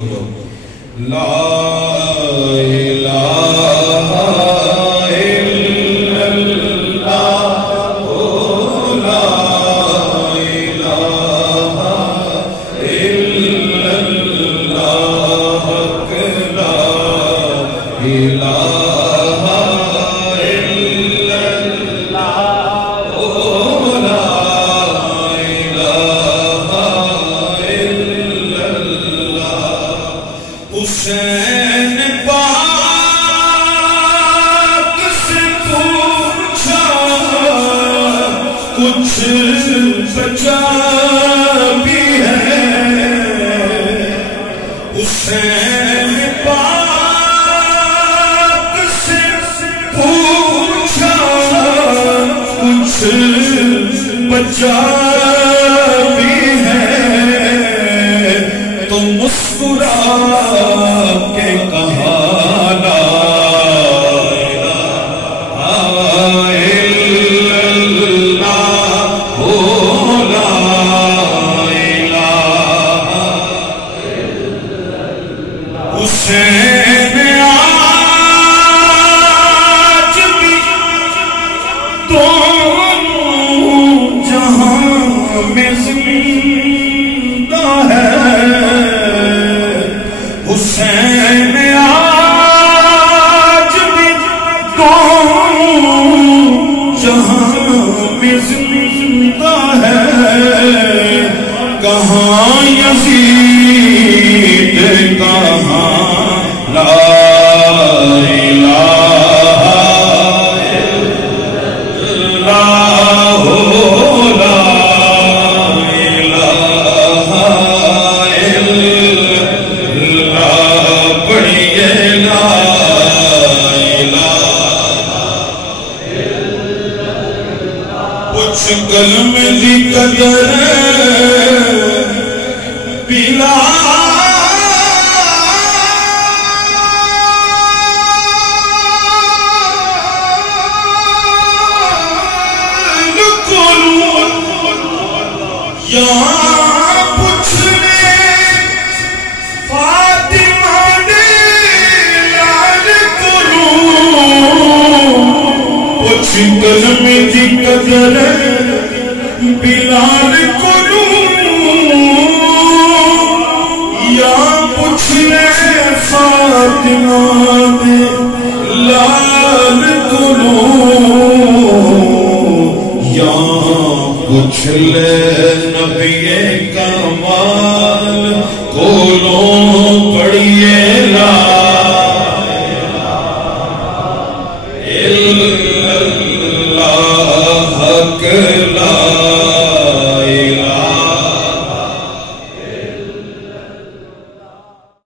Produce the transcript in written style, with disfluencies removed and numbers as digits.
لا الہ الا اللہ لا الہ الا اللہ لا الہ الا اللہ لا الہ الا اللہ حسین پاک سے پوچھا کچھ بچا بھی ہے حسین پاک سے پوچھا کچھ بچا بھی ہے تو مسکرا کے کہا لا الہ الا اللہ لا الہ الا اللہ حسین آج بھی دونوں جہاں میں زندہ ہے حسین آج بھی دونوں جہاں میں زندہ ہے کہاں یزید کہاں لا الہ الا اللہ لا الہ الا پڑھیے لا الہ کچھ کلم دی قدر بلال یا پوچھنے فاطمہ نے لال کچھ کلم دی قدر بلال یا پوچھنے فاطمہ نے لال یا پوچھ لے نبی کمال کولوں پڑھیے لا الہ